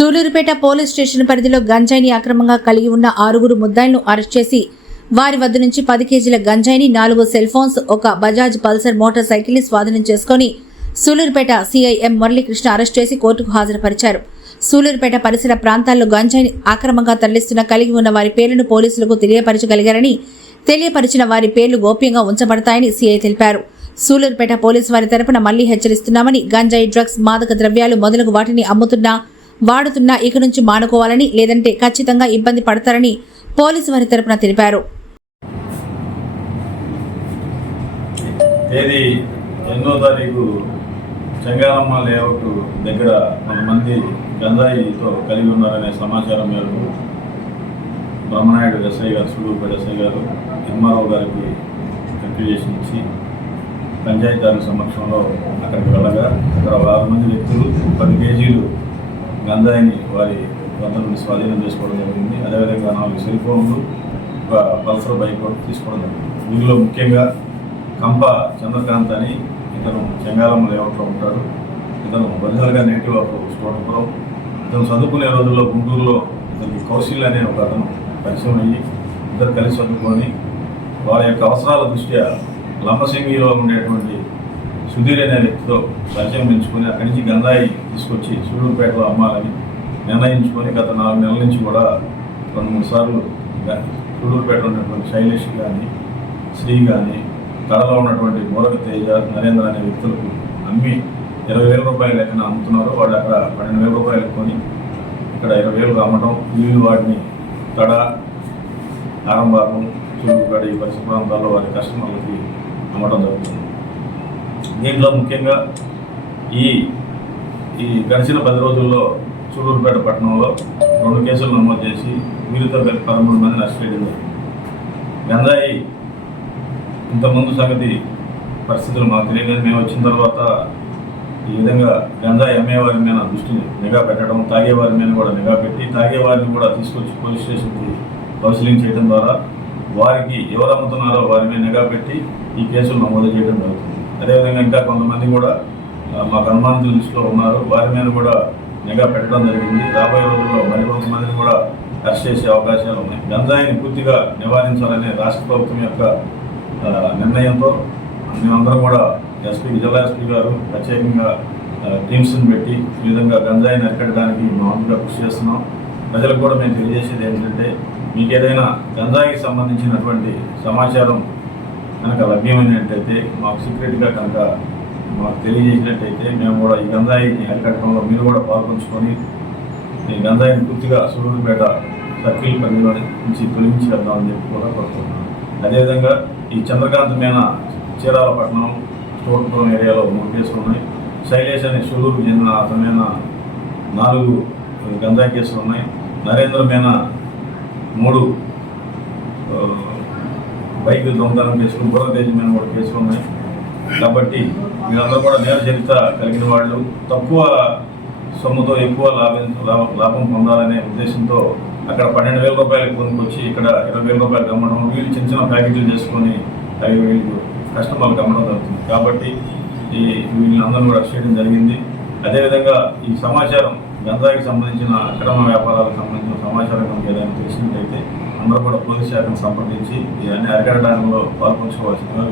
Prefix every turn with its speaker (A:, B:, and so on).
A: Sullurpeta police station పరిధిలో గంజాయిని అక్రమంగా కలిగి ఉన్న ఆరుగురు ముద్దాయిలను అరెస్ట్ చేసి వారి వద్ద నుంచి పది కేజీల గంజాయిని నాలుగు సెల్ ఫోన్స్ ఒక బజాజ్ పల్సర్ మోటార్ సైకిల్ని స్వాధీనం చేసుకుని సూలూరుపేట సిఐఎం మురళీకృష్ణ అరెస్ట్ చేసి కోర్టుకు హాజరుపరిచారు. సూలూరుపేట పరిసర ప్రాంతాల్లో గంజాయిని అక్రమంగా తరలిస్తున్న కలిగి ఉన్న వారి పేర్లను పోలీసులకు తెలియపరచగలిగారని తెలియపరిచిన వారి పేర్లు గోప్యంగా ఉంచబడతాయని సీఐ తెలిపారు. సూలూరుపేట పోలీసు వారి తరపున మళ్ళీ హెచ్చరిస్తున్నామని గంజాయి డ్రగ్స్ మాదక ద్రవ్యాలు మొదలగు వాటిని అమ్ముతున్నా వాడుతున్నా ఇక నుంచి మానుకోవాలని లేదంటే ఖచ్చితంగా ఇబ్బంది పడతారని పోలీసు వారి తరపున తెలిపారు.
B: తేదీ ఎనిమిదో తారీఖు చెంగాలమ్మ లేఅవుట్ దగ్గర కొంతమంది గంజాయితో కలిగి ఉన్నారనే సమాచారం మేరకు బ్రహ్మనాయుడు ఎస్ఐ గారు సుడూపేట ఎస్ఐ గారు తిమ్మారావు గారికి అప్లికేషన్ ఇచ్చి పంచాయతీ సమక్షంలో అక్కడికి వెళ్ళగా అక్కడ ఆరు మంది వ్యక్తులు పది కేజీలు గంజాయిని వారి వద్ద నుండి స్వాధీనం చేసుకోవడం జరిగింది. అదేవిధంగా నాలుగు సెల్ ఫోన్లు ఒక పల్సర్ బైక్ కూడా తీసుకోవడం జరిగింది. వీరిలో ముఖ్యంగా కంప చంద్రకాంత్ అని ఇతను చెంగాలం లేఅవుట్లో ఉంటాడు ఇతను ఒరిజినల్గా నేటివ్ ఆఫ్ స్టోటపురం ఇతను చదువుకునే రోజుల్లో గుంటూరులో ఇతనికి కౌశల్ అనే ఒక అతను పరిచయం అయ్యి ఇద్దరు కలిసి చదువుకొని వారి యొక్క అవసరాల దృష్ట్యా లంబసింగిలో ఉండేటువంటి సుధీర్ అనే వ్యక్తితో పరిచయం పెంచుకొని అక్కడి నుంచి గంధాయి తీసుకొచ్చి సూళ్ళూరుపేటలో అమ్మాలని నిర్ణయించుకొని గత నాలుగు నెలల నుంచి కూడా రెండు మూడు సార్లు సూళ్ళూరుపేట ఉన్నటువంటి శైలేష్ కానీ శ్రీ కానీ కడలో ఉన్నటువంటి మూలక తేజ నరేంద్ర అనే వ్యక్తులకు అమ్మి ఇరవై వేల రూపాయల లెక్కన అమ్ముతున్నారు. వాళ్ళు అక్కడ పన్నెండు వేల రూపాయలు కొని ఇక్కడ ఇరవై వేలు అమ్మటం వీళ్ళు వాటిని తడ ఆరంభాగం చురుకుగడ ఈ పరిసర ప్రాంతాల్లో వారి కస్టమర్లకి అమ్మటం జరుగుతుంది. దీంట్లో ముఖ్యంగా ఈ ఈ గడిచిన పది రోజుల్లో చూడూరుపేట పట్టణంలో రెండు కేసులు నమోదు చేసి వీరితో కలిపి పదమూడు మందిని అరెస్ట్ చేయడం జరిగింది. గంజాయి ఇంతకుముందు సంగతి పరిస్థితులు మాకు తెలియలేదు. మేము వచ్చిన తర్వాత ఈ విధంగా గంజాయి అమ్మేవారి మీద దృష్టిని నిఘా పెట్టడం తాగేవారి మీద కూడా నిఘా పెట్టి తాగేవారిని కూడా తీసుకొచ్చి పోలీస్ స్టేషన్కి కౌన్సిలింగ్ చేయడం ద్వారా వారికి ఎవరు అమ్ముతున్నారో వారి మీద నిఘా పెట్టి ఈ కేసులు నమోదు చేయడం జరుగుతుంది. అదేవిధంగా ఇంకా కొంతమంది కూడా మాకు అనుమానితుల లిస్టులో ఉన్నారు. వారి మీద కూడా నిఘా పెట్టడం జరిగింది. రాబోయే రోజుల్లో మరికొంతమందిని కూడా అరెస్ట్ చేసే అవకాశాలు ఉన్నాయి. గంజాయిని పూర్తిగా నివారించాలనే రాష్ట్ర ప్రభుత్వం యొక్క నిర్ణయంతో మేమందరం కూడా ఎస్పీ జిల్లా ఎస్పీ గారు ప్రత్యేకంగా టీమ్స్ని పెట్టి ఈ విధంగా గంజాయిని అరికట్టడానికి మామూలుగా కృషి చేస్తున్నాం. ప్రజలకు కూడా మేము తెలియజేసేది ఏంటంటే మీకు ఏదైనా గంజాయికి సంబంధించినటువంటి సమాచారం కనుక లభ్యమైనట్టయితే మాకు సీక్రెట్గా కనుక మాకు తెలియజేసినట్టయితే మేము కూడా ఈ గంజాయిని అరికట్టడంలో మీరు కూడా పాల్పంచుకొని ఈ గంజాయిని పూర్తిగా సూళ్ళూరుపేట సర్కిల్ పరిధిలో నుంచి తొలగించి వెళ్దామని చెప్పి కూడా కోరుతున్నాను అదేవిధంగా ఈ చంద్రకాంత్ మీద చీరాలపట్నం స్టోర్పురం ఏరియాలో మూడు కేసులు ఉన్నాయి శైలేష్ అనే సూళ్ళూరుకు చెందిన అతని మీద నాలుగు గంజాయి కేసులు ఉన్నాయి నరేంద్ర మీద మూడు బైక్ దొంగతనం కేసులు బుర్రదేశం మీద కూడా కేసులు ఉన్నాయి. కాబట్టి వీళ్ళందరూ కూడా నేర చరిత్ర కలిగిన వాళ్ళు. తక్కువ సొమ్ముతో ఎక్కువ లాభం లాభం- లాభం పొందాలనే ఉద్దేశంతో అక్కడ పన్నెండు వేల రూపాయలు కొనుక్కొచ్చి ఇక్కడ ఇరవై వేల రూపాయలు కమ్మడం వీళ్ళు చిన్న చిన్న ప్యాకెట్లు చేసుకొని అవి వీళ్ళు కస్టమర్లకు అమ్మడం జరుగుతుంది. కాబట్టి ఈ వీళ్ళందరూ కూడా చేయడం జరిగింది. అదేవిధంగా ఈ సమాచారం గంజాయికి సంబంధించిన అక్రమ వ్యాపారాలకు సంబంధించిన సమాచారం కనుక ఏదైనా తెలిసినట్టయితే అందరూ కూడా పోలీస్ శాఖను సంప్రదించి ఇవన్నీ అరికట్టడంలో పాల్పంచుకోవాల్సిందిగా